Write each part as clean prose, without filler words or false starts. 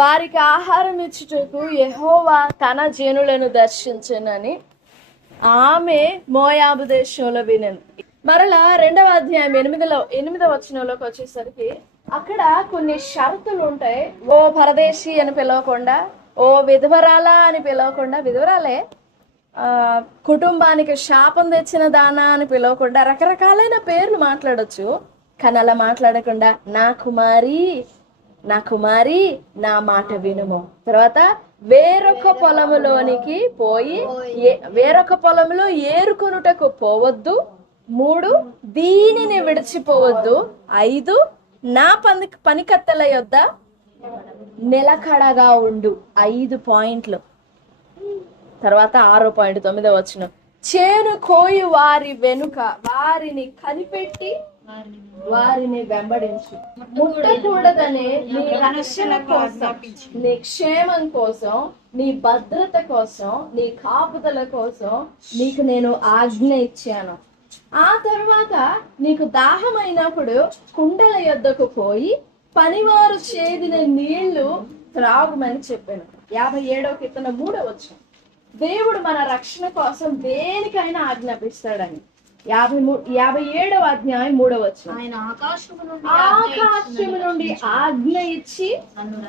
వారికి ఆహారం ఇచ్చుటకు యెహోవా తన జనులను దర్శించునని ఆమె మోయాబు దేశంలో వినను. మరలా 2వ అధ్యాయం 8వ వచనంలోకి వచ్చేసరికి అక్కడ కొన్ని షరతులు ఉంటాయి. ఓ పరదేశీ అని పిలవకుండా, ఓ విధవరాలా అని పిలవకుండా, విధవరాలే కుటుంబానికి శాపం తెచ్చిన దానా అని పిలవకుండా రకరకాలైన పేర్లు మాట్లాడొచ్చు. కానీ అలా మాట్లాడకుండా నా కుమారి నా మాట వినుము. తర్వాత వేరొక పొలములోనికి పోయి వేరొక పొలములో ఏరుకొనుటకు పోవద్దు. 3 దీనిని విడిచిపోవద్దు. 5 నా పనికత్తెల యొద్ద నిలకడగా ఉండు. 5 పాయింట్లు. తర్వాత 6వ పాయింట్ 9వ వచనం, చేను కోయి వారి వెనుక వారిని కనిపెట్టి వారిని వెంబడించు. ముట్టకూడదనే నీ రక్షణ కోసం, నీ క్షేమం కోసం, నీ భద్రత కోసం, నీ కాపుదల కోసం నీకు నేను ఆజ్ఞ ఇచ్చాను. ఆ తర్వాత నీకు దాహమైనప్పుడు కుండల యొద్దకు పోయి పనివారు చేదిన నీళ్లు త్రాగుమని చెప్పాను. 57వ కీర్తన 3వ వచనం, దేవుడు మన రక్షణ కోసం దేనికైనా ఆజ్ఞాపిస్తాడని. 57వ అధ్యాయం 3వ వచనం, ఆయన ఆకాశము నుండి ఆజ్ఞ ఇచ్చి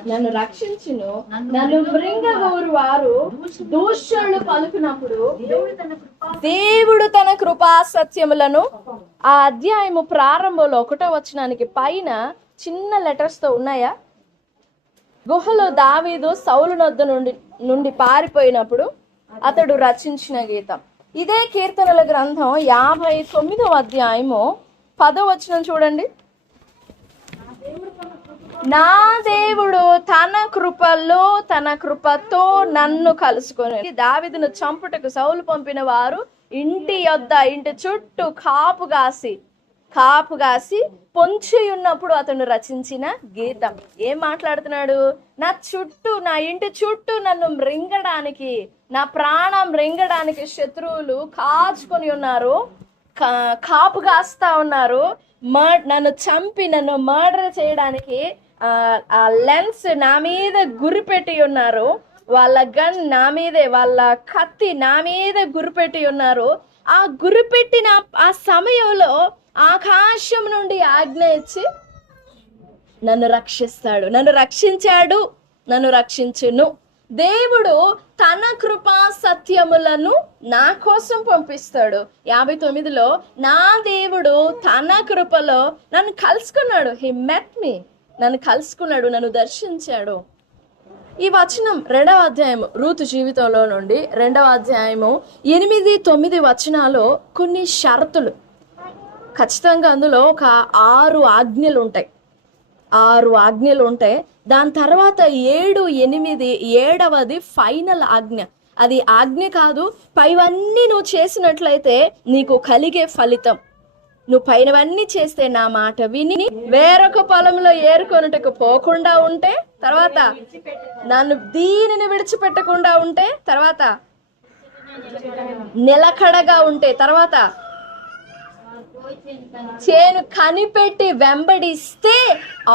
నన్ను రక్షించును. నన్ను మృంగగోరు వారు దూషణలు పలుకున్నప్పుడు దేవుడు తన కృపా సత్యములను, ఆ అధ్యాయము ప్రారంభంలో 1వ వచనానికి పైన చిన్న లెటర్స్ తో ఉన్నాయా? గుహలో దావీదు సౌలు నొద్ద నుండి పారిపోయినప్పుడు అతడు రచించిన గీతం. ఇదే కీర్తనల గ్రంథం 59వ అధ్యాయము 10వ వచనం చూడండి. నా దేవుడు తన కృపతో నన్ను కలుసుకొని, దావీదును చంపుటకు సౌలు పంపిన వారు ఇంటి చుట్టూ కాపు కాసి పొంచి ఉన్నప్పుడు అతను రచించిన గీతం. ఏం మాట్లాడుతున్నాడు? నా ఇంటి చుట్టూ నన్ను మృంగడానికి, నా ప్రాణం మృంగడానికి శత్రువులు కాచుకొని ఉన్నారు, కాపు కాస్తా ఉన్నారు. నన్ను చంపి నన్ను మర్డర్ చేయడానికి ఆ లెన్స్ నా మీద గురిపెట్టి ఉన్నారు. వాళ్ళ గన్ నా మీదే, వాళ్ళ కత్తి నా మీద గురిపెట్టి ఉన్నారు. ఆ గురిపెట్టిన ఆ సమయంలో ఆకాశం నుండి ఆజ్ఞ ఇచ్చి నన్ను రక్షిస్తాడు, నన్ను రక్షించాడు, నన్ను రక్షించును. దేవుడు తన కృపా సత్యములను నా కోసం పంపిస్తాడు. 59లో నా దేవుడు తన కృపలో నన్ను కలుసుకున్నాడు. హి మెట్ మీ, నన్ను కలుసుకున్నాడు, నన్ను దర్శించాడు. ఈ వచనం 2వ అధ్యాయము రూతు జీవితంలో నుండి 2వ అధ్యాయము 8, 9 వచనాలు కొన్ని షరతులు. ఖచ్చితంగా అందులో ఒక 6 ఆజ్ఞలు ఉంటాయి. 6 ఆజ్ఞలు ఉంటాయి. దాని తర్వాత 7, 8, 7వది ఫైనల్ ఆజ్ఞ. అది ఆజ్ఞ కాదు, పైవన్నీ నువ్వు చేసినట్లయితే నీకు కలిగే ఫలితం. నువ్వు పైనవన్నీ చేస్తే, నా మాట విని వేరొక పొలంలో ఏరుకొనుటకు పోకుండా ఉంటే, తర్వాత నన్ను దీనిని విడిచిపెట్టకుండా ఉంటే, తర్వాత నిలకడగా ఉంటే, తర్వాత చేను కనిపెట్టి వెంబడిస్తే,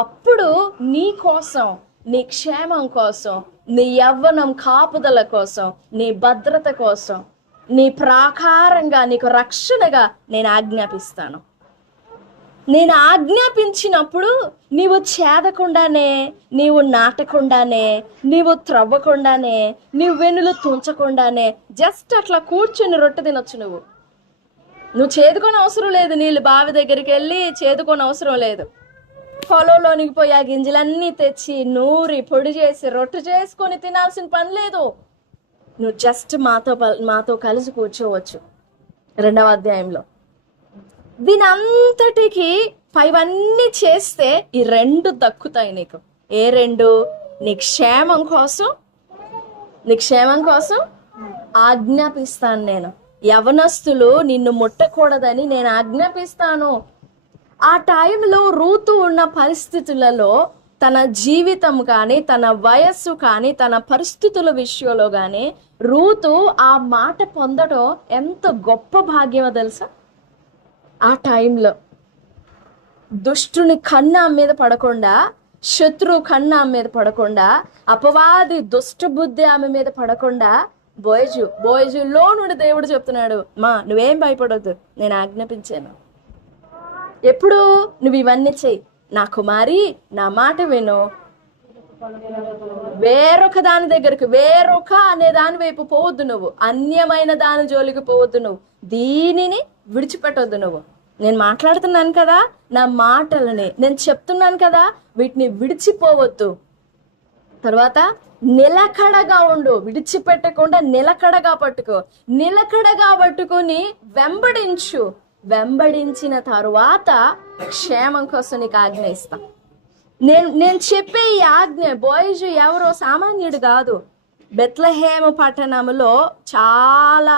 అప్పుడు నీ కోసం, నీ క్షేమం కోసం, నీ యవ్వనం కాపుదల కోసం, నీ భద్రత కోసం, నీ ప్రాకారంగా, నీకు రక్షణగా నేను ఆజ్ఞాపిస్తాను. నేను ఆజ్ఞాపించినప్పుడు నీవు చేదకుండానే, నీవు నాటకుండానే, నీవు త్రవ్వకుండానే, నీవు వెన్నులు తుంచకుండానే జస్ట్ అట్లా కూర్చుని రొట్టె తినొచ్చు. నువ్వు చేదుకొని అవసరం లేదు. నీళ్ళు బావి దగ్గరికి వెళ్ళి చేదుకొని అవసరం లేదు. పొలంలోనికి పోయి ఆ గింజలన్నీ తెచ్చి నూరి పొడి చేసి రొట్టె చేసుకొని తినాల్సిన పని లేదు. నువ్వు జస్ట్ మాతో కలిసి కూర్చోవచ్చు. 2వ అధ్యాయంలో దీని అంతటికి పైవన్నీ చేస్తే ఈ 2 దక్కుతాయి నీకు. ఏ 2? నీ క్షేమం కోసం ఆజ్ఞాపిస్తాను నేను. యవనస్తులు నిన్ను ముట్టకూడదని నేను ఆజ్ఞాపిస్తాను. ఆ టైంలో రూతు ఉన్న పరిస్థితులలో తన జీవితం కానీ, తన వయస్సు కానీ, తన పరిస్థితుల విషయంలో కానీ రూతు ఆ మాట పొందడం ఎంత గొప్ప భాగ్యమో తెలుసా? ఆ టైంలో దుష్టుని కన్ను మీద పడకుండా శత్రు కన్ను ఆమె మీద పడకుండా, అపవాది దుష్ట బుద్ధి ఆమె మీద పడకుండా బోయజులో నుండి దేవుడు చెప్తున్నాడు, మా నువ్వేం భయపడొద్దు, నేను ఆజ్ఞాపించాను. ఎప్పుడు నువ్వు ఇవన్నీ చెయ్యి, నా కుమారి నా మాట విను, వేరొక దాని దగ్గరికి, వేరొక అనే దాని వైపు పోవద్దు, నువ్వు అన్యమైన దాని జోలికి పోవద్దు, నువ్వు దీనిని విడిచిపెట్టొద్దు. నువ్వు నేను మాట్లాడుతున్నాను కదా, నా మాటలని నేను చెప్తున్నాను కదా, వీటిని విడిచిపోవద్దు. తర్వాత నిలకడగా ఉండు, విడిచిపెట్టకుండా నిలకడగా పట్టుకో, నిలకడగా పట్టుకొని వెంబడించు. వెంబడించిన తరువాత క్షేమం కోసం నీకు ఆజ్ఞ ఇస్తా. నేను చెప్పే ఈ ఆజ్ఞ, బోయజు ఎవరో సామాన్యుడు కాదు. బెత్లెహేము పట్టణంలో చాలా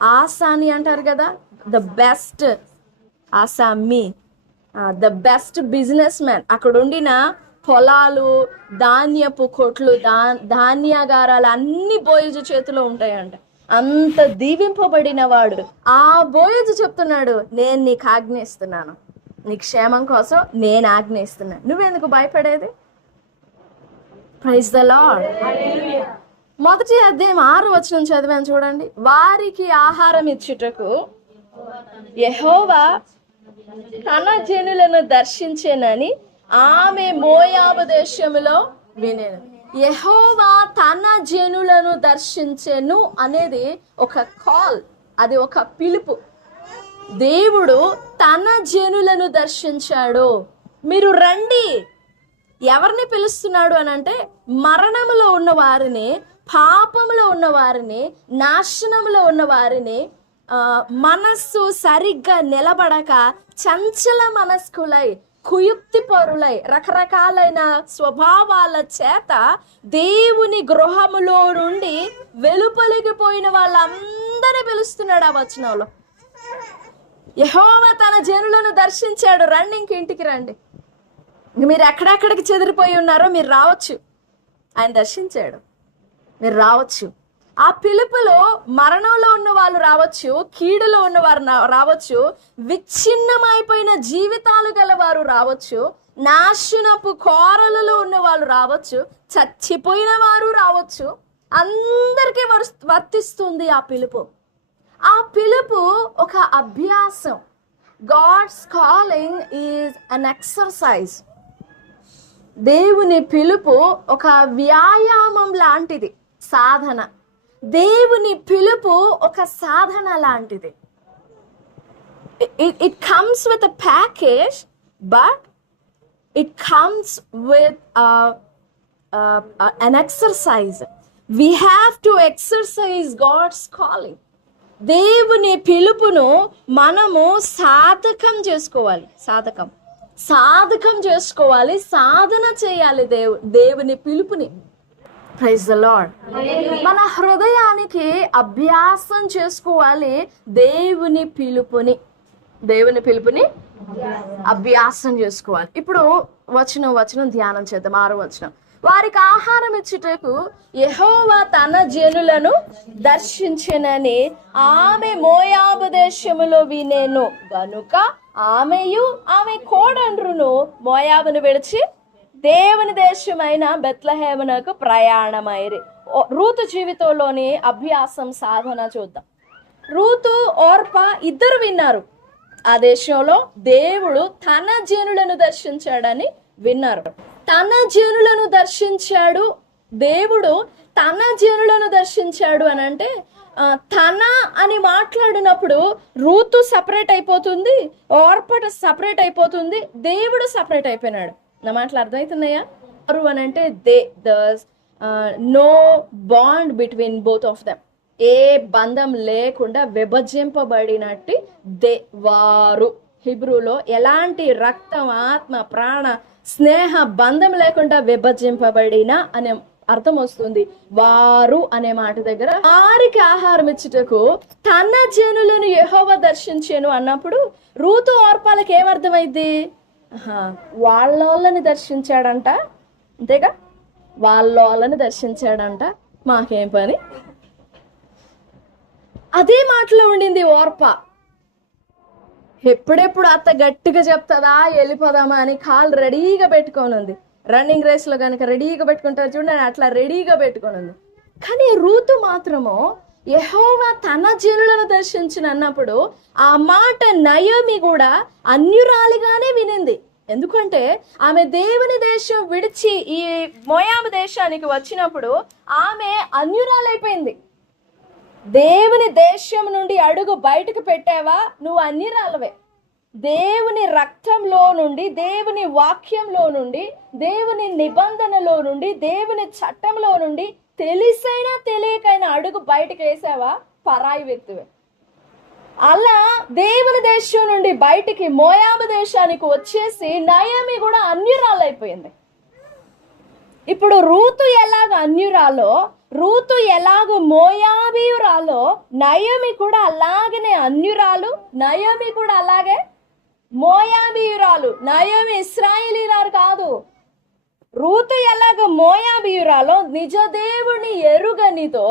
ఆసాని అంటారు కదా, ద బెస్ట్ ఆసామి, ద బెస్ట్ బిజినెస్ మ్యాన్. అక్కడ ఉండిన పొలాలు, ధాన్యపు కొట్లు, ధాన్యాగారాలు అన్ని బోయజు చేతిలో ఉంటాయంట. అంత దీవింపబడిన వాడు. ఆ బోయజు చెప్తున్నాడు, నేను నీకు ఆజ్ఞ ఇస్తున్నాను, నీ క్షేమం కోసం నేను ఆజ్ఞ ఇస్తున్నాను, నువ్వెందుకు భయపడేది? Praise the Lord. మొదటి అధ్యాయం 6వ వచనం చదివాను చూడండి. వారికి ఆహారం ఇచ్చుటకు యెహోవా తన జనులను దర్శించెనని ఆమె మోయాబు దేశములో వినెను. యెహోవా తన జనులను దర్శించెను అనేది ఒక కాల్, అది ఒక పిలుపు. దేవుడు తన జనులను దర్శించాడు. మీరు రండి. ఎవరిని పిలుస్తున్నాడు అని అంటే, మరణములో ఉన్న వారిని, పాపములో ఉన్న వారిని, నాశనములో ఉన్న వారిని, మనస్సు సరిగ్గా నిలబడక చంచల మనస్కులై, కుయుక్తి పరులై, రకరకాలైన స్వభావాల చేత దేవుని గృహములో నుండి వెలుపలికి పోయిన వాళ్ళందరినీ పిలుస్తున్నాడు ఆ వచనంలో. యెహోవా తన జనులను దర్శించాడు, రండి, ఇంక ఇంటికి రండి. మీరు ఎక్కడెక్కడికి చెదిరిపోయి ఉన్నారో మీరు రావచ్చు. ఆయన దర్శించాడు, మీరు రావచ్చు. ఆ పిలుపులో మరణంలో ఉన్న వాళ్ళు రావచ్చు, కీడులో ఉన్నవారు రావచ్చు, విచ్ఛిన్నమైపోయిన జీవితాలు గల వారు రావచ్చు, నాశనపు కోరలలో ఉన్న వాళ్ళు రావచ్చు, చచ్చిపోయిన వారు రావచ్చు. అందరికీ వర్తిస్తుంది ఆ పిలుపు. ఆ పిలుపు ఒక అభ్యాసం. God's calling is an exercise. దేవుని పిలుపు ఒక వ్యాయామం లాంటిది, సాధన. దేవుని పిలుపు ఒక సాధన లాంటిది. It comes with a package, but it comes with an exercise. We have to exercise God's calling. దేవుని పిలుపును మనము సాధకం చేసుకోవాలి, సాధకం చేసుకోవాలి, సాధన చేయాలి దేవుని పిలుపుని. Praise the lord. మన హృదయానికి అభ్యాసం చేసుకోవాలి దేవుని పిలుపుని అభ్యాసం చేసుకోవాలి. ఇప్పుడు వచనం ధ్యానం చేద్దాం. 6వ వచనం. వారికి ఆహారం ఇచ్చుటకు యెహోవా తన జనులను దర్శించెనని ఆమె మోయాబు దేశములో వినెను గనుక ఆమెయు ఆమె కోడండ్రును మోయాబును విడిచి దేవుని దేశమైన బెత్లెహేమునకు ప్రయాణమైరి. రూతు జీవితంలోని అభ్యాసం, సాధన చూద్దాం. రూతు, ఓర్పా ఇద్దరు విన్నారు. ఆ దేశంలో దేవుడు తన జనులను దర్శించాడని విన్నారు. తన జనులను దర్శించాడు దేవుడు, తన జనులను దర్శించాడు అని అంటే తన అని మాట్లాడినప్పుడు రూతు సపరేట్ అయిపోతుంది, ఓర్పట సపరేట్ అయిపోతుంది, దేవుడు సపరేట్ అయిపోయినాడు. నా మాటలు అర్థమవుతున్నాయా? అని అంటే no bond between both of them. ఏ బంధం లేకుండా విభజింపబడినట్టు వారు. హిబ్రూలో ఎలాంటి రక్తం, ఆత్మ, ప్రాణ, స్నేహ బంధం లేకుండా విభజింపబడిన అనే అర్థం వస్తుంది. వారు అనే మాట దగ్గర వారికి ఆహారం ఇచ్చుటకు తన జనులను యెహోవా దర్శించెను అన్నప్పుడు రూతు, ఓర్పాలకు ఏమర్థమైంది? వాళ్ళని దర్శించాడంట, అంతేగా, వాళ్ళని దర్శించాడంట, మాకేం పని. అదే మాటలో ఉండింది ఓర్ప. ఎప్పుడెప్పుడు అత్త గట్టిగా చెప్తుందా వెళ్ళిపోదామా అని కాళ్ళు రెడీగా పెట్టుకొని ఉంది. రన్నింగ్ రేస్ లో కనుక రెడీగా పెట్టుకుంటారు చూడండి, అట్లా రెడీగా పెట్టుకొని ఉంది. కానీ రూతు మాత్రము యెహోవా తన జనులను దర్శించిన అన్నప్పుడు ఆ మాట నయోమి కూడా అన్యురాలిగానే వినింది. ఎందుకంటే ఆమె దేవుని దేశం విడిచి ఈ మోయాబు దేశానికి వచ్చినప్పుడు ఆమె అన్యురాలైపోయింది. దేవుని దేశం నుండి అడుగు బయటకు పెట్టావా, నువ్వు అన్యురాలవే. దేవుని రక్తంలో నుండి, దేవుని వాక్యంలో నుండి, దేవుని నిబంధనలో నుండి, దేవుని చట్టంలో నుండి తెలిసైనా తెలియకైనా అడుగు బయటకు వేసావా, పరాయి వ్యక్తివే. అలా దేవుని దేశం నుండి బయటికి మోయాబు దేశానికి వచ్చేసి నయోమి కూడా అన్యురాలైపోయింది. ఇప్పుడు రూతు ఎలాగ అన్యురాలో, రూతు ఎలాగ మోయాబీయురాలో, నయోమి కూడా అలాగనే అన్యురాలు, నయోమి కూడా అలాగే మోయాబీయురాలు. నయోమి ఇశ్రాయేలీయురాలు కాదు. రూతు ఎలాగ మోయాబీయురాలో నిజ దేవుని ఎరుగనితో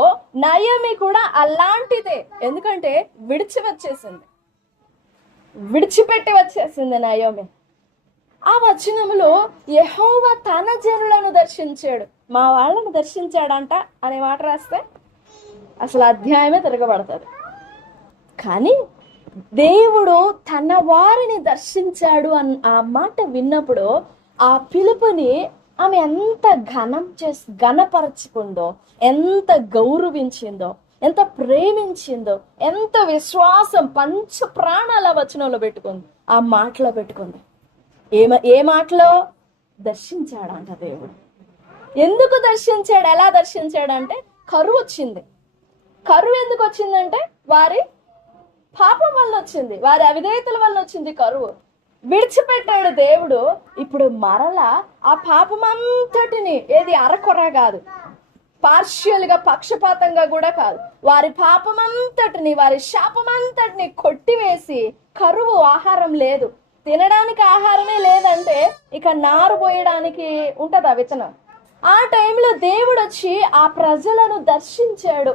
నయోమి కూడా అలాంటిదే. ఎందుకంటే విడిచిపెట్టి వచ్చేసింది నయోమి. ఆ వచనంలో యెహోవా తన జనులను దర్శించాడు, మా వాళ్ళను దర్శించాడంట అనే మాట రాస్తే అసలు అధ్యాయమే తిరగబడుతుంది. కానీ దేవుడు తన వారిని దర్శించాడు ఆ మాట విన్నప్పుడు ఆ పిలుపుని ఆమె ఎంత ఘనపరచుకుందో, ఎంత గౌరవించిందో, ఎంత ప్రేమించిందో, ఎంత విశ్వాసం పంచ ప్రాణాల వచనంలో పెట్టుకుంది, ఆ మాటలో పెట్టుకుంది. ఏ మాటలో దర్శించాడంట దేవుడు. ఎందుకు దర్శించాడు, ఎలా దర్శించాడంటే కరువు వచ్చింది. కరువు ఎందుకు వచ్చిందంటే వారి పాపం వల్ల వచ్చింది, వారి అవిధేయతల వల్ల వచ్చింది కరువు. విడిచిపెట్టాడు దేవుడు. ఇప్పుడు మరలా ఆ పాపమంతటిని, ఏది అరకొర కాదు, పార్షియల్ గా పక్షపాతంగా కూడా కాదు, వారి పాపమంతటిని, వారి శాపమంతటిని కొట్టివేసి కరువు, ఆహారం లేదు, తినడానికి ఆహారమే లేదంటే ఇక నారు పోయడానికి ఉంటదా విత్తనం? ఆ టైంలో దేవుడు వచ్చి ఆ ప్రజలను దర్శించాడు,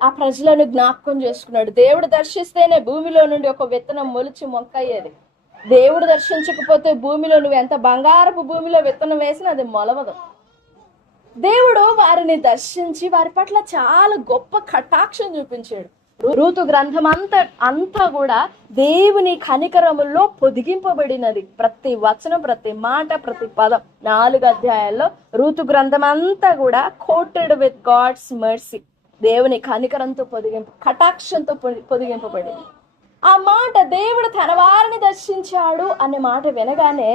ఆ ప్రజలను జ్ఞాపకం చేసుకున్నాడు. దేవుడు దర్శిస్తేనే భూమిలో నుండి ఒక విత్తనం మొలిచి మొక్కయ్యేది. దేవుడు దర్శించకపోతే భూమిలో నువ్వు ఎంత బంగారపు భూమిలో విత్తనం వేసినా అది మొలవదు. దేవుడు వారిని దర్శించి వారి పట్ల చాలా గొప్ప కటాక్షం చూపించాడు. రూతు గ్రంథం అంతా కూడా దేవుని కనికరముల్లో పొదిగింపబడినది. ప్రతి వచనం, ప్రతి మాట, ప్రతి పదం 4 అధ్యాయాల్లో రూతు గ్రంథం అంతా కూడా కోటెడ్ విత్ గాడ్స్ మర్సీ, దేవుని కనికరంతో కటాక్షంతో పొదిగింపబడింది. ఆ మాట దేవుడు తన వారిని దర్శించాడు అనే మాట వినగానే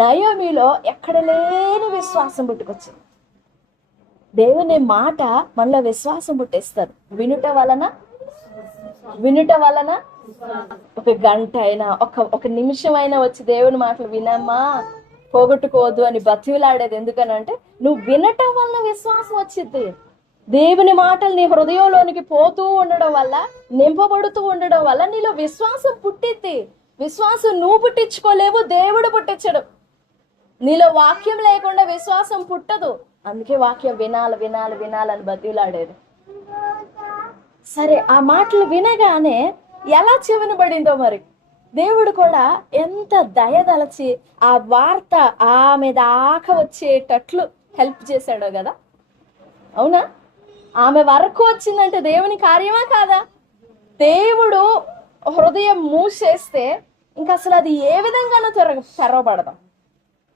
నయోమిలో ఎక్కడ లేని విశ్వాసం పుట్టుకొచ్చింది. దేవుని మాట మనలో విశ్వాసం పుట్టేస్తారు. వినుట వలన ఒక గంట అయినా, ఒక నిమిషం అయినా వచ్చి దేవుని మాటలు వినమ్మా, పోగొట్టుకోవద్దు అని బతిలాడేది. ఎందుకనంటే నువ్వు వినటం వలన విశ్వాసం వచ్చింది. దేవుని మాటలు నీ హృదయంలోనికి పోతూ ఉండడం వల్ల, నింపబడుతూ ఉండడం వల్ల నీలో విశ్వాసం పుట్టిద్ది. విశ్వాసం నువ్వు పుట్టించుకోలేవు, దేవుడు పుట్టించడు. నీలో వాక్యం లేకుండా విశ్వాసం పుట్టదు. అందుకే వాక్యం వినాలని బతిలాడేది. సరే, ఆ మాటలు వినగానే ఎలా చెవినబడిందో మరి. దేవుడు కూడా ఎంత దయదలచి ఆ వార్త ఆమె దాకా వచ్చేటట్లు హెల్ప్ చేశాడో కదా. అవునా? ఆమె వరకు వచ్చిందంటే దేవుని కార్యమా కాదా? దేవుడు హృదయం మూసేస్తే ఇంకా అసలు అది ఏ విధంగానూ తెరవబడదాం.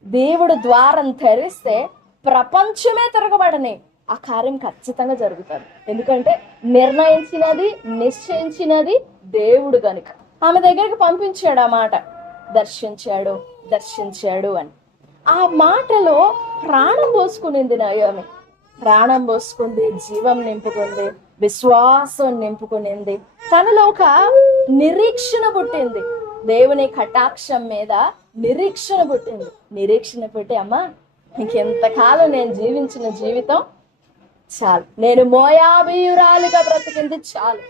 దేవుడు ద్వారం తెరిస్తే ప్రపంచమే తిరగబడని ఆ కార్యం ఖచ్చితంగా జరుగుతుంది. ఎందుకంటే నిర్ణయించినది, నిశ్చయించినది దేవుడు గనుక. ఆమె దగ్గరికి పంపించాడు ఆ మాట, దర్శించాడు అని. ఆ మాటలో ప్రాణం పోసుకునింది నయోమి. ప్రాణం పోసుకుంది, జీవం నింపుకుంది, విశ్వాసం నింపుకునింది. తనలో ఒక నిరీక్షణ పుట్టింది. దేవుని కటాక్షం మీద నిరీక్షణ పుట్టింది. నిరీక్షణ పుట్టి, అమ్మా ఇంకెంతకాలం నేను జీవించిన జీవితం చాలు, నేను మోయాబీయురాలుగా బ్రతికింది చాలు,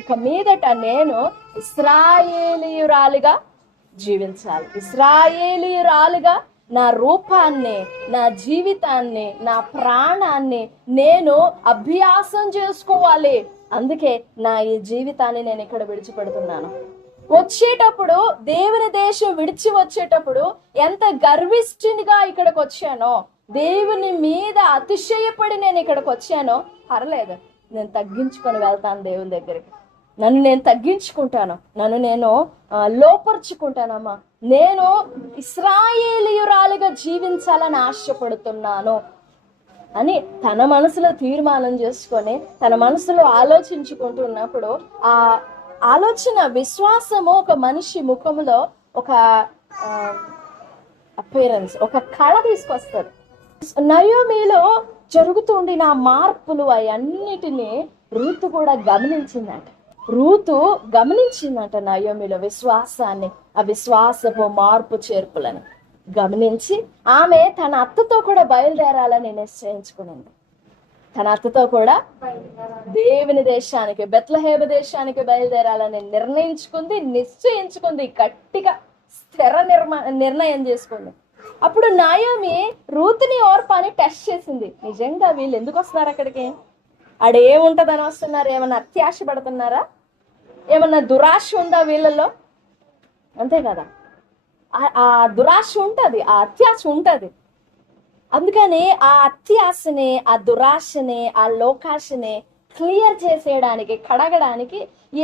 ఇక మీదట నేను ఇశ్రాయేలీయురాలుగా జీవించాలి. ఇశ్రాయేలీయురాలుగా నా రూపాన్ని, నా జీవితాన్ని, నా ప్రాణాన్ని నేను అభ్యాసం చేసుకోవాలి. అందుకే నా ఈ జీవితాన్ని నేను ఇక్కడ విడిచిపెడుతున్నాను. వచ్చేటప్పుడు దేవుని దేశం విడిచి వచ్చేటప్పుడు ఎంత గర్విష్ఠునిగా ఇక్కడికి వచ్చానో, దేవుని మీద అతిశయపడి నేను ఇక్కడికి వచ్చానో, పర్లేదు, నేను తగ్గించుకొని వెళ్తాను దేవుని దగ్గరికి. నన్ను నేను తగ్గించుకుంటాను, నన్ను నేను లోపరుచుకుంటానమ్మా. నేను ఇశ్రాయేలీయురాలిగా జీవించాలని ఆశపడుతున్నాను అని తన మనసులో తీర్మానం చేసుకొని తన మనసులో ఆలోచించుకుంటున్నప్పుడు ఆ ఆలోచన, విశ్వాసము ఒక మనిషి ముఖములో ఒక అపియరెన్స్, ఒక కళ తీసుకొస్తారు. నయోమిలో జరుగుతుండిన మార్పులు అవన్నిటినీ రూతు కూడా గమనించిందంట. నయోమిలో విశ్వాసాన్ని, ఆ విశ్వాసపు మార్పు చేర్పులని గమనించి ఆమె తన అత్తతో కూడా బయలుదేరాలని నిశ్చయించుకునింది. తన అత్తతో కూడా దేవుని దేశానికి, బెత్లెహేము దేశానికి బయలుదేరాలని నిశ్చయించుకుంది. గట్టిగా స్థిర నిర్ణయం చేసుకుంది. అప్పుడు నయోమి రూతుని ఓర్పాని టెస్ట్ చేసింది. నిజంగా వీళ్ళు ఎందుకు వస్తున్నారు అక్కడికి? ఆడేముంటదని వస్తున్నారు? ఏమన్నా అత్యాశ పడుతున్నారా? ఏమన్నా దురాశ ఉందా వీళ్ళలో? అంతే కదా, ఆ దురాశ ఉంటది, ఆ అత్యాశ ఉంటది. అందుకని ఆ అత్యాశని, ఆ దురాశని, ఆ లోకాశని క్లియర్ చేసేయడానికి, కడగడానికి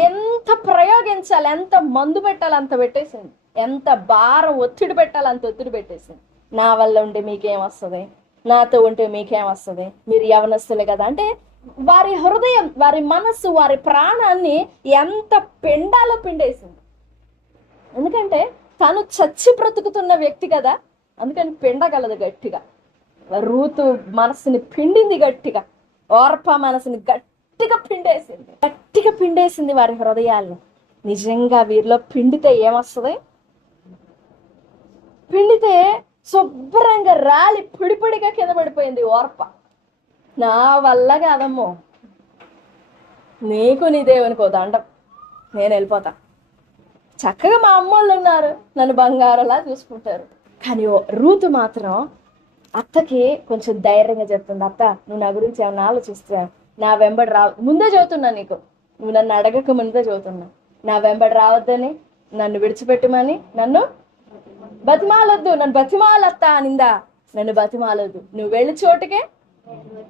ఎంత ప్రయోగించాలి, ఎంత మందు పెట్టాలి అంత పెట్టేసింది, ఎంత భారం ఒత్తిడి పెట్టాలి అంత ఒత్తిడి పెట్టేసింది. నా వల్ల ఉంటే మీకేం వస్తుంది, నాతో ఉంటే మీకేం వస్తుంది, మీరు యవనస్తులే కదా అంటే వారి హృదయం, వారి మనస్సు, వారి ప్రాణాన్ని ఎంత పిండాలో పిండేసింది. ఎందుకంటే తను చచ్చి బ్రతుకుతున్న వ్యక్తి కదా, అందుకని పిండగలదు గట్టిగా. రూతు మనసుని పిండింది గట్టిగా, ఓర్ప మనసుని గట్టిగా పిండేసింది వారి హృదయాల్ని. నిజంగా వీరిలో పిండితే ఏమొస్తుంది? పిండితే శుభ్రంగా రాలి పొడిపొడిగా కింద పడిపోయింది ఓర్ప. నా వల్ల కాదమ్మో, నీకు నీ దేవునికో దండం, నేను వెళ్ళిపోతా. చక్కగా మా అమ్మోళ్ళు ఉన్నారు, నన్ను బంగారంలా చూసుకుంటారు. కానీ రూతు మాత్రం అత్తకి కొంచెం ధైర్యంగా చెప్తుంది. అత్త, నువ్వు నా గురించి ఏమన్నా ఆలోచిస్తున్నావు, నా వెంబడి ముందే చదువుతున్నా, నీకు నువ్వు నన్ను అడగక ముందే చదువుతున్నా, నా వెంబడి రావద్దని, నన్ను విడిచిపెట్టమని నన్ను బతిమాలొద్దు. నన్ను బతిమాలత్తా అనిందా? నన్ను బతిమాలొద్దు. నువ్వు వెళ్ళి చోటుకే,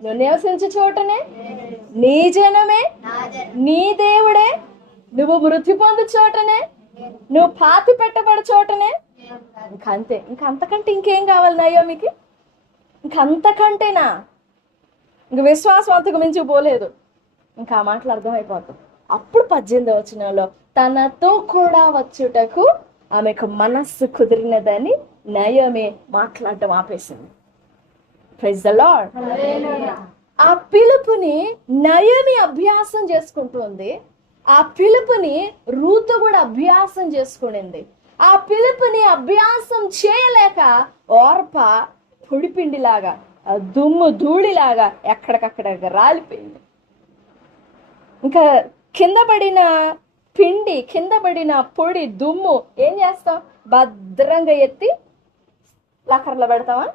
నువ్వు నివసించే చోటనే, నీ జనమే, నీ దేవుడే, నువ్వు మృతి పొందు చోటనే, నువ్వు పాతి పెట్టబడి చోటనే. ఇంకంతే, ఇంకంతకంటే ఇంకేం కావాలి నయోమికి? ఇంకంతకంటేనా? ఇంక విశ్వాసం అంతకు మించి పోలేదు. ఇంకా ఆ మాటలు అర్థమైపోతుంది. అప్పుడు 18వ వచనంలో తనతో కూడా వచ్చుటకు ఆమెకు మనస్సు కుదిరినదని నయోమి మాట్లాడటం ఆపేసింది. Praise the lord. ఆ పిలుపుని నయోమి అభ్యాసం చేసుకుంటుంది. ఆ పిలుపుని రూతు కూడా అభ్యాసం చేసుకునింది. ఆ పిలుపుని అభ్యాసం చేయలేక ఓర్ప పొడిపిండిలాగా, దుమ్ము ధూళిలాగా ఎక్కడికక్కడ రాలిపోయింది. ఇంకా కింద పడిన పిండి, కింద పడిన పొడి, దుమ్ము ఏం చేస్తాం? భద్రంగా ఎత్తి లకర్లో పెడతామా?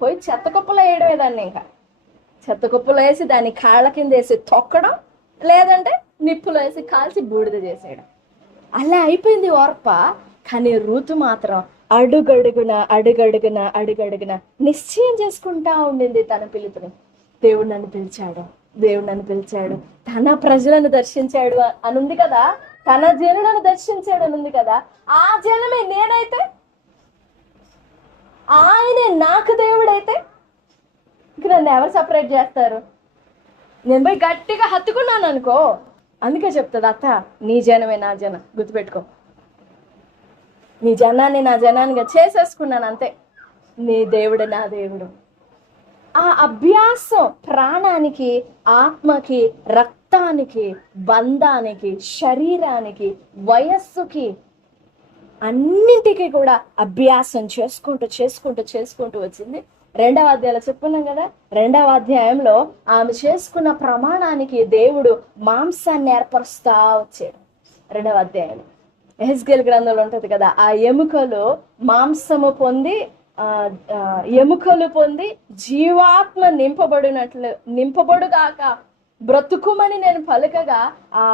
పోయి చెత్త కుప్పలో వేయడమే దాన్ని. ఇంకా చెత్త కుప్పలో వేసి దాన్ని కాళ్ళ కింద వేసి తొక్కడం, లేదంటే నిప్పులో వేసి కాల్చి బూడిద చేసేయడం. అలా అయిపోయింది ఓర్ప. కానీ రూతు మాత్రం అడుగడుగున నిశ్చయం చేసుకుంటా ఉండింది తన పిలుపుని. దేవుడు నన్ను పిలిచాడు, తన ప్రజలను దర్శించాడు అనుంది కదా, తన జనులను దర్శించాడు అనుంది కదా. ఆ జనమే నేనైతే, ఆయనే నాకు దేవుడైతే ఇంక నన్ను ఎవరు సపరేట్ చేస్తారు? నేను పోయి గట్టిగా హత్తుకున్నాను అనుకో, అందుకే చెప్తుంది అత్త, నీ జనమే నా జనం, గుర్తుపెట్టుకో, నీ జనాన్ని నా జనానిగా చేసేసుకున్నాను అంతే, నీ దేవుడు నా దేవుడు. ఆ అభ్యాసం ప్రాణానికి, ఆత్మకి, రక్తానికి, బంధానికి, శరీరానికి, వయస్సుకి, అన్నింటికి కూడా అభ్యాసం చేసుకుంటూ వచ్చింది. 2వ అధ్యాయంలో చెప్పుకున్నాం కదా, 2వ అధ్యాయంలో ఆమె చేసుకున్న ప్రమాణానికి దేవుడు మాంసాన్ని ఏర్పరుస్తా వచ్చాడు. 2వ అధ్యాయంలో యెహెజ్కేలు గ్రంథంలో ఉంటది కదా, ఆ ఎముకలు మాంసము పొంది, ఎముకలు పొంది జీవాత్మ నింపబడుగాక బ్రతుకుమని నేను పలుకగా ఆ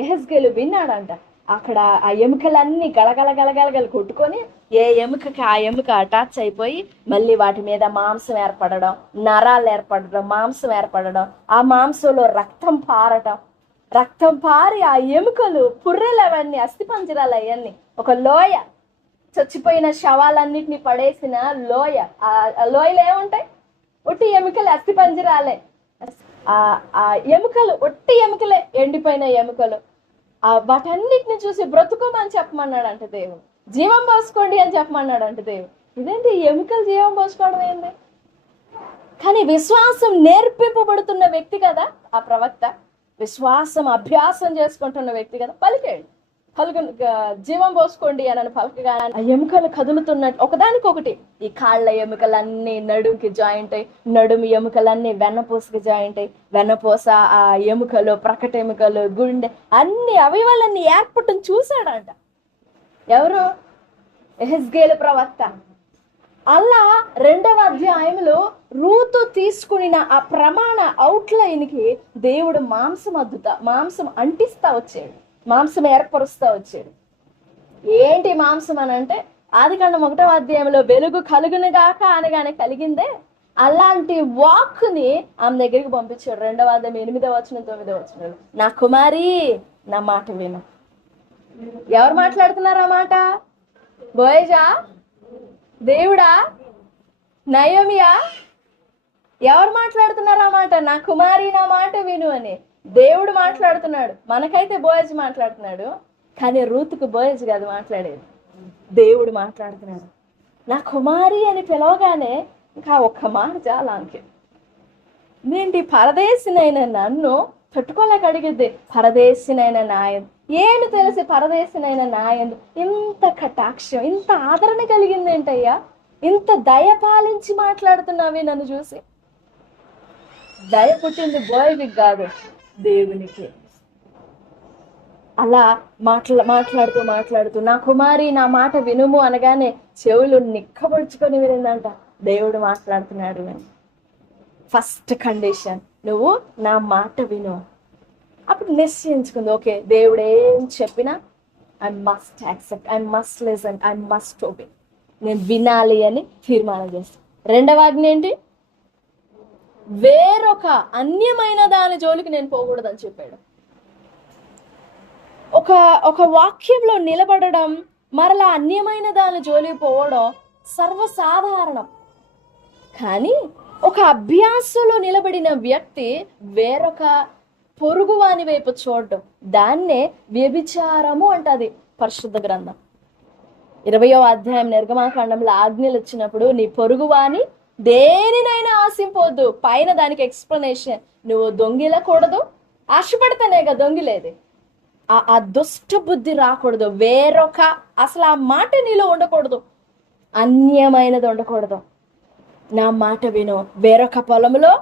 యెహెజ్కేలు విన్నాడంట. అక్కడ ఆ ఎముకలన్నీ గలగల గలగలగల కొట్టుకొని ఏ ఎముకకి ఆ ఎముక అటాచ్ అయిపోయి మళ్ళీ వాటి మీద మాంసం ఏర్పడడం, నరాలు ఏర్పడడం, మాంసం ఏర్పడడం, ఆ మాంసంలో రక్తం పారటం, రక్తం పారి ఆ ఎముకలు పుర్రెలు అవన్నీ అస్థిపంజరాలు అవన్నీ ఒక లోయ, చచ్చిపోయిన శవాలన్నిటిని పడేసిన లోయ. ఆ లోయలు ఏముంటాయి? ఒట్టి ఎముకలే, అస్థిపంజరాలే. ఆ ఎముకలు ఒట్టి ఎముకలే, ఎండిపోయిన ఎముకలు. వాటన్నిటిని చూసి బ్రతుకోమని చెప్పమన్నాడంట దేవుడు. జీవం పోసుకోండి అని చెప్పమన్నాడంట దేవుడు. ఇదేంటి ఎముకలు జీవం పోసుకోవడం ఏంది? కానీ విశ్వాసం నేర్పింపబడుతున్న వ్యక్తి కదా ఆ ప్రవక్త, విశ్వాసం అభ్యాసం చేసుకుంటున్న వ్యక్తి కదా, పలికాడు. జీవం పోసుకోండి అని పలకగా ఆ ఎముకలు కదులుతున్నట్టు ఒకదానికొకటి. ఈ కాళ్ళ ఎముకలన్నీ నడుముకి జాయింట్ అయ్యి, నడుము ఎముకలన్నీ వెన్నపూసకి జాయింట్ అయ్యి, వెన్నపూస ఆ ఎముకలు, ప్రకట ఎముకలు, గుండె అన్ని అవయవాలన్నీ ఏర్పడటం చూశాడంట. ఎవరు? యెహెజ్కేలు ప్రవక్త. అలా 2వ అధ్యాయంలో రూతు తీసుకున్న ఆ ప్రమాణ అవుట్లైన్ కి దేవుడు మాంసం అంటిస్తా వచ్చాడు, మాంసం ఏర్పరుస్తా వచ్చాడు. ఏంటి మాంసం అని అంటే, ఆదికాండం 1వ అధ్యాయంలో వెలుగు కలుగునుగాక అనగానే కలిగిందే, అలాంటి వాక్కుని ఆమె దగ్గరికి పంపించాడు. 2వ అధ్యాయం 8వ వచనం 9వ వచనం, నా కుమారి నా మాట విను. ఎవరు మాట్లాడుతున్నారు ఆ మాట? బోయజా? దేవుడా? నయోమియా? ఎవరు మాట్లాడుతున్నారు ఆ మాట? నా కుమారి నా మాట విను అని దేవుడు మాట్లాడుతున్నాడు. మనకైతే బోయజ్ మాట్లాడుతున్నాడు, కానీ రూతుకు బోయజ్ కాదు మాట్లాడేది, దేవుడు మాట్లాడుతున్నాడు. నా కుమారి అని పిలవగానే ఇంకా ఒక్క మాట చాలా అంకే. ఏంటి పరదేశినైన నన్ను తట్టుకోలేక అడిగిద్ది, పరదేశినైన నాయన్ ఏమి తెలిసి పరదేశినైన నాయన్ ఇంత కటాక్షం, ఇంత ఆదరణ కలిగింది ఏంటయ్యా, ఇంత దయ పాలించి మాట్లాడుతున్నావే నన్ను చూసి. దయ పుట్టింది బోయకి కాదు, దేవునికి. అలా మాట్లాడుతూ నా కుమారి నా మాట వినుము అనగానే చెవులు నిక్కబడుచుకొని వినిందంట, దేవుడు మాట్లాడుతున్నాడు అని. ఫస్ట్ కండిషన్, నువ్వు నా మాట విను. అప్పుడు నిశ్చయించుకుంది, ఓకే దేవుడు ఏం చెప్పినా I must accept, I must listen, I must obey, నేను వినాలి అని తీర్మానం చేస్తాను. 2వ ఆజ్ఞ ఏంటి? వేరొక అన్యమైన దాని జోలికి నేను పోకూడదని చెప్పాడు. ఒక వాక్యంలో నిలబడడం, మరలా అన్యమైన దాని జోలికి పోవడం సర్వసాధారణం. కానీ ఒక అభ్యాసంలో నిలబడిన వ్యక్తి వేరొక పొరుగువాని వైపు చూడడం, దాన్నే వ్యభిచారము అంటది పరిశుద్ధ గ్రంథం. 20వ అధ్యాయం నిర్గమాకాండంలో ఆజ్ఞలు వచ్చినప్పుడు నీ పొరుగువాని దేనినైనా ఆశింపొద్దు. పైన దానికి ఎక్స్ప్లెనేషన్, నువ్వు దొంగిలకూడదు, ఆశపడితేనేగా దొంగిలేది. ఆ దుష్ట బుద్ధి రాకూడదు, వేరొక అసలు ఆ మాట నీలో ఉండకూడదు, అన్యమైనది ఉండకూడదు. నా మాట విను, వేరొక పొలంలో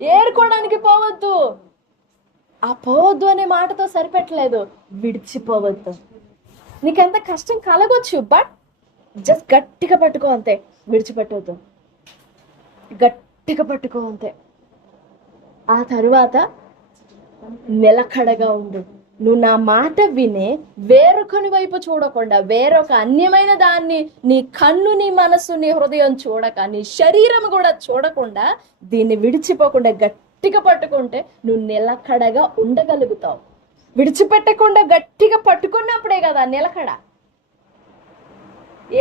ఏరుకోవడానికి పోవద్దు. ఆ పోవద్దు అనే మాటతో సరిపెట్టలేదు, విడిచిపోవద్దు. నీకెంత కష్టం కలగొచ్చు, బట్ జస్ట్ గట్టిగా పట్టుకో అంతే, విడిచిపెట్టవద్దు, గట్టిగా పట్టుకో అంతే. ఆ తరువాత నిలకడగా ఉండు. నువ్వు నా మాట వినే వేరొకని వైపు చూడకుండా, వేరొక అన్యమైన దాన్ని నీ కన్ను, నీ మనసు, నీ హృదయం చూడక, నీ శరీరం కూడా చూడకుండా, దీన్ని విడిచిపోకుండా గట్టిగా పట్టుకుంటే నువ్వు నిలకడగా ఉండగలుగుతావు. విడిచిపెట్టకుండా గట్టిగా పట్టుకున్నప్పుడే కదా నిలకడ.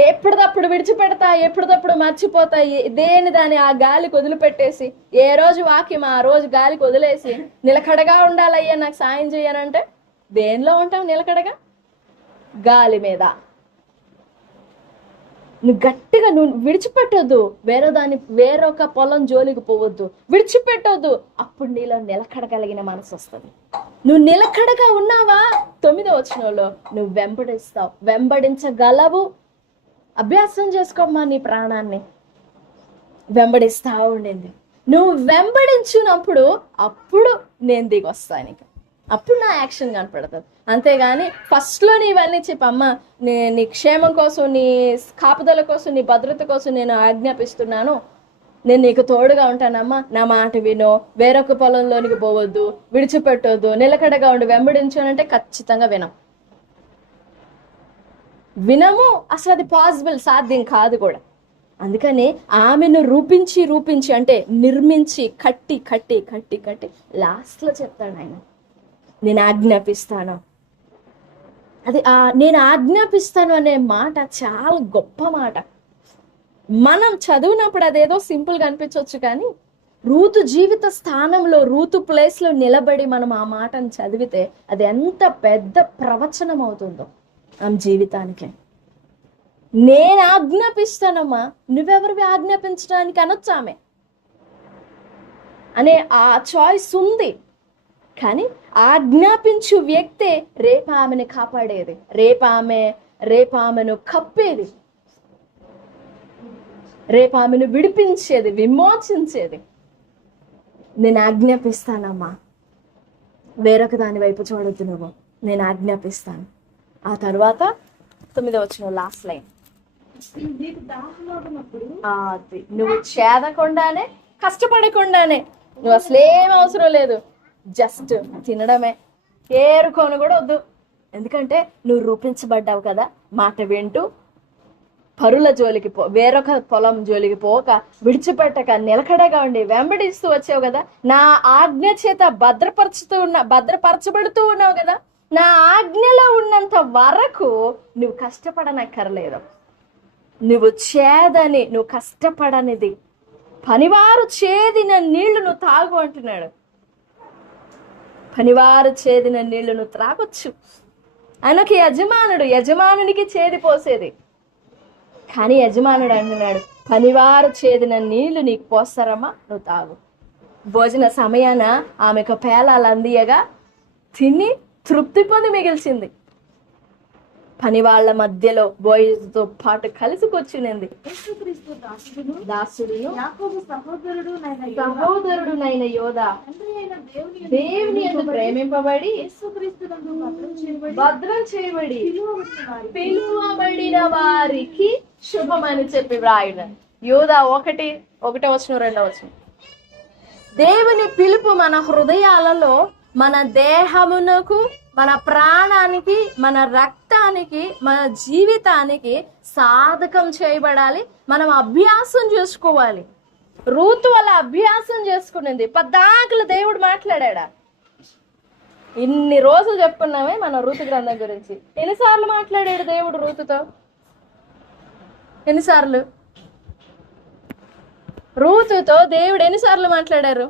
ఎప్పటిదప్పుడు విడిచిపెడతా, ఎప్పటిదప్పుడు మర్చిపోతా, దేని దాని ఆ గాలికి వదిలిపెట్టేసి, ఏ రోజు వాక్యం ఆ రోజు గాలికి వదిలేసి నిలకడగా ఉండాలయ్యా నాకు సాయం చేయనంటే దేనిలో ఉంటాం నిలకడగా? గాలి మీద. నువ్వు గట్టిగా నువ్వు విడిచిపెట్టొద్దు, వేరొక పొలం జోలికి పోవద్దు, విడిచిపెట్టొద్దు. అప్పుడు నీలో నిలకడగలిగిన మనసు వస్తుంది. నువ్వు నిలకడగా ఉన్నావా? 9వ వచనంలో నువ్వు వెంబడిస్తావు, వెంబడించగలవు. అభ్యాసం చేసుకోమ్మా, నీ ప్రాణాన్ని వెంబడిస్తా ఉండింది. నువ్వు వెంబడించినప్పుడు అప్పుడు నేను దిగి వస్తాను, ఇక అప్పుడు నా యాక్షన్ కనపడుతుంది. అంతేగాని ఫస్ట్లో నీవన్నీ చెప్పమ్మా, నీ క్షేమం కోసం, నీ కాపుదల కోసం, నీ భద్రత కోసం నేను ఆజ్ఞాపిస్తున్నాను, నేను నీకు తోడుగా ఉంటానమ్మా, నా మాట విను, వేరొక పొలంలోనికి పోవద్దు, విడిచిపెట్టొద్దు, నిలకడగా ఉండి వెంబడించానంటే ఖచ్చితంగా వినం. వినము, అసలు అది పాసిబుల్, సాధ్యం కాదు కూడా. అందుకని ఆమెను రూపించి అంటే నిర్మించి కట్టి కట్టి కట్టి కట్టి లాస్ట్లో చెప్తాడు ఆయన, నేను ఆజ్ఞాపిస్తాను. అది నేను ఆజ్ఞాపిస్తాను అనే మాట చాలా గొప్ప మాట. మనం చదివినప్పుడు అదేదో సింపుల్గా అనిపించవచ్చు, కానీ రూతు జీవిత స్థానంలో, రూతు ప్లేస్లో నిలబడి మనం ఆ మాటను చదివితే అది ఎంత పెద్ద ప్రవచనం అవుతుందో ఆమె జీవితానికి. నేను ఆజ్ఞాపిస్తానమ్మా, నువ్వెవరివి ఆజ్ఞాపించడానికి అనొచ్చు ఆమె అనే ఆ చాయిస్ ఉంది. కానీ ఆజ్ఞాపించు వ్యక్తే రేపు ఆమెను కాపాడేది, రేపు ఆమెను కప్పేది, రేపు ఆమెను విడిపించేది, విమోచించేది. నేను ఆజ్ఞాపిస్తానమ్మా, వేరొక దాని వైపు చూడొద్దు నువ్వు, నేను ఆజ్ఞాపిస్తాను. ఆ తర్వాత 9వ వచనం లాస్ట్ లైన్, నువ్వు చేదకుండానే కష్టపడకుండానే, నువ్వు అసలేం అవసరం లేదు, జస్ట్ తినడమే, ఏరుకోను కూడా వద్దు. ఎందుకంటే నువ్వు రూపించబడ్డావు కదా, మాట వింటూ పరుల జోలికి వేరొక పొలం జోలికి పోక, విడిచిపెట్టక నిలకడగా ఉండి వెంబడిస్తూ వచ్చావు కదా, నా ఆజ్ఞ చేత భద్రపరచబడుతూ ఉన్నావు కదా, నా ఆజ్ఞలో ఉన్నంత వరకు నువ్వు కష్టపడనక్కర్లేదు. నువ్వు కష్టపడనిది, పనివారు చేదిన నీళ్లు నువ్వు తాగు అంటున్నాడు. పనివారు చేదిన నీళ్లు నువ్వు త్రాగొచ్చు. ఆయనకి యజమానునికి చేది పోసేది, కానీ యజమానుడు అంటున్నాడు, పనివారు చేదిన నీళ్లు నీకు పోస్తారమ్మా, నువ్వు తాగు. భోజన సమయాన ఆమెకు పేలాలు అందియగా తిని తృప్తి పొంది మిగిల్చింది. పని వాళ్ళ మధ్యలో బోయజుతో పాటు కలిసి కూర్చునింది. దాసుడును సహోదరుడునైన యోధా దేవుని యందు ప్రేమింపబడి భద్రం చేయబడి పిలువబడిన వారికి శుభమని చెప్పి వ్రాయుడు. యోధా 1:1 వచనం 2వ వచనం. దేవుని పిలుపు మన హృదయాలలో, మన దేహమునకు, మన ప్రాణానికి, మన రక్తానికి, మన జీవితానికి సాధకం చేయబడాలి. మనం అభ్యాసం చేసుకోవాలి. రూతు వల్ల అభ్యాసం చేసుకునేది. పద్దాకులు దేవుడు మాట్లాడా. ఇన్ని రోజులు చెప్పుకున్నామే మన రూతు గ్రంథం గురించి. ఎన్నిసార్లు మాట్లాడాడు దేవుడు రూతుతో? ఎన్నిసార్లు? రూతుతో దేవుడు ఎన్నిసార్లు మాట్లాడారు?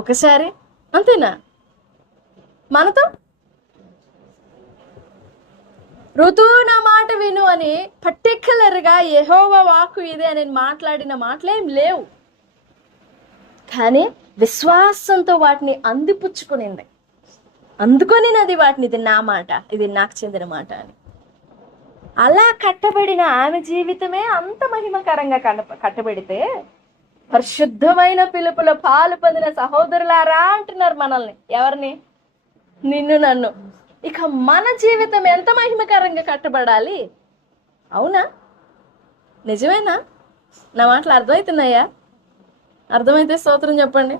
ఒకసారి, అంతేనా? మనతో ఋతు నా మాట విను అని పర్టిక్యులర్గా యెహోవా వాక్కు ఇదే అని మాట్లాడిన మాటలేం లేవు, కానీ విశ్వాసంతో వాటిని అందిపుచ్చుకునింది. అందుకొనినది వాటిని, ఇది నా మాట, ఇది నాకు చెందిన మాట అని. అలా కట్టబడిన ఆమె జీవితమే అంత మహిమకరంగా కట్టబడితే, పరిశుద్ధమైన పిలుపులో పాలు పొందిన సహోదరులారా అంటున్నారు మనల్ని. ఎవరిని? నిన్ను, నన్ను. ఇక మన జీవితం ఎంత మహిమకరంగా కట్టబడాలి. అవునా? నిజమేనా? నా మాటలు అర్థమవుతున్నాయా? అర్థమైతే స్తోత్రం చెప్పండి.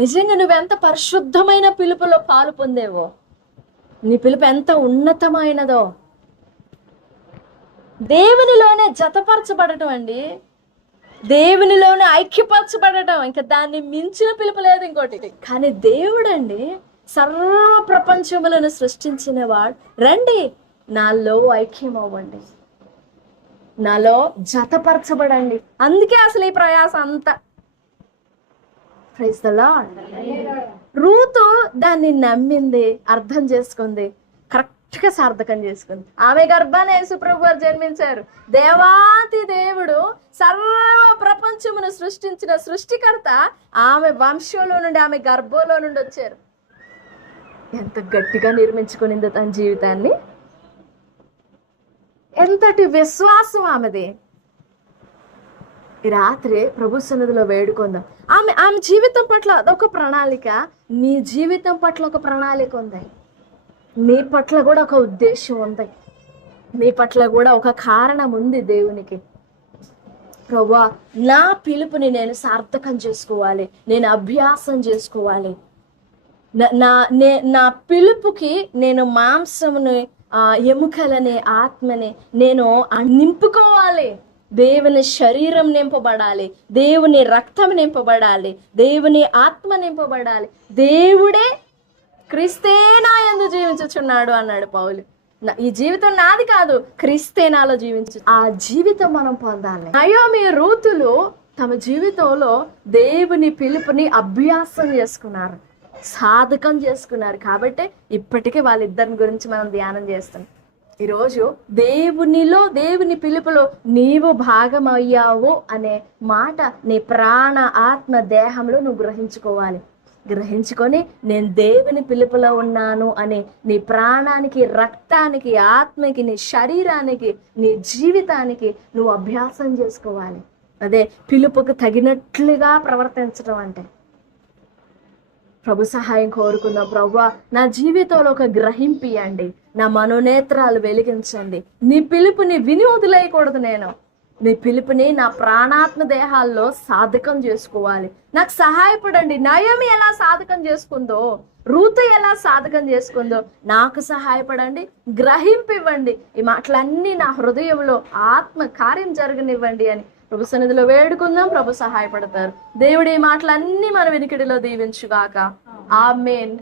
నిజంగా నువ్వెంత పరిశుద్ధమైన పిలుపులో పాలు పొందేవో, నీ పిలుపు ఎంత ఉన్నతమైనదో, దేవునిలోనే జతపరచబడటం అండి, దేవునిలోనే ఐక్యపరచబడటం. ఇంకా దాన్ని మించిన పిలుపు లేదు ఇంకోటి. కానీ దేవుడు అండి సర్వ ప్రపంచములను సృష్టించిన వాడు. రండి నాలో ఐక్యం అవ్వండి, నాలో జతపరచబడండి. అందుకే అసలు ఈ ప్రయాసం అంతా. Praise the lord. రూతు దాన్ని నమ్మింది, అర్థం చేసుకుంది, కరెక్ట్గా సార్థకం చేసుకుంది. ఆమె గర్భాన యేసు ప్రభు వారు జన్మించారు. దేవాతి దేవుడు సర్వ ప్రపంచమును సృష్టించిన సృష్టికర్త ఆమె వంశంలో నుండి, ఆమె గర్భంలో నుండి వచ్చారు. ఎంత గట్టిగా నిర్మించుకునిందో తన జీవితాన్ని, ఎంతటి విశ్వాసం ఆమెది. ఈ రాత్రి ప్రభు సన్నిధిలో వేడుకుందాం. ఆమె జీవితం పట్ల అదొక ప్రణాళిక, నీ జీవితం పట్ల ఒక ప్రణాళిక ఉంది. నీ పట్ల కూడా ఒక ఉద్దేశం ఉంది, నీ పట్ల కూడా ఒక కారణం ఉంది దేవునికి. ప్రభువా, నా పిలుపుని నేను సార్థకం చేసుకోవాలి, నేను అభ్యాసం చేసుకోవాలి, నా పిలుపుకి నేను మాంసముని, ఎముకలని, ఆత్మని నేను నింపుకోవాలి. దేవుని శరీరం నింపబడాలి, దేవుని రక్తం నింపబడాలి, దేవుని ఆత్మ నింపబడాలి. దేవుడే క్రీస్తే నా యందు జీవించుచున్నాడు అన్నాడు పౌలు. ఈ జీవితం నాది కాదు, క్రీస్తే నాలో జీవించు. ఆ జీవితం మనం పొందాలి. నయోమి, రూతులు తమ జీవితంలో దేవుని పిలుపుని అభ్యాసం చేసుకున్నారు, సాధకం చేసుకున్నారు. కాబట్టి ఇప్పటికీ వాళ్ళిద్దరి గురించి మనం ధ్యానం చేస్తాం. ఈరోజు దేవుని పిలుపులో నీవు భాగమయ్యావు అనే మాట నీ ప్రాణ, ఆత్మ, దేహంలో నువ్వు గ్రహించుకొని నేను దేవుని పిలుపులో ఉన్నాను అని నీ ప్రాణానికి, రక్తానికి, ఆత్మకి, నీ శరీరానికి, నీ జీవితానికి నువ్వు అభ్యాసం చేసుకోవాలి. అదే పిలుపుకు తగినట్లుగా ప్రవర్తించడం అంటే. ప్రభు సహాయం కోరుకుందాం. ప్రభువా, నా జీవితంలో ఒక గ్రహింపియండి, నా మనోనేత్రాలు వెలిగించండి. నీ పిలుపుని విని వదిలేయకూడదు. నేను నీ పిలుపుని నా ప్రాణాత్మ దేహాల్లో సాధకం చేసుకోవాలి. నాకు సహాయపడండి. నయోమి ఎలా సాధకం చేసుకుందో, రూతు ఎలా సాధకం చేసుకుందో నాకు సహాయపడండి, గ్రహింపివ్వండి. ఈ మాటలన్నీ నా హృదయంలో ఆత్మ కార్యం జరగనివ్వండి అని ప్రభు సన్నిధిలో వేడుకుందాం. ప్రభు సహాయపడతారు. దేవుడి మాటలన్నీ మన వినికిడిలో దీవించుగాక. ఆమేన్.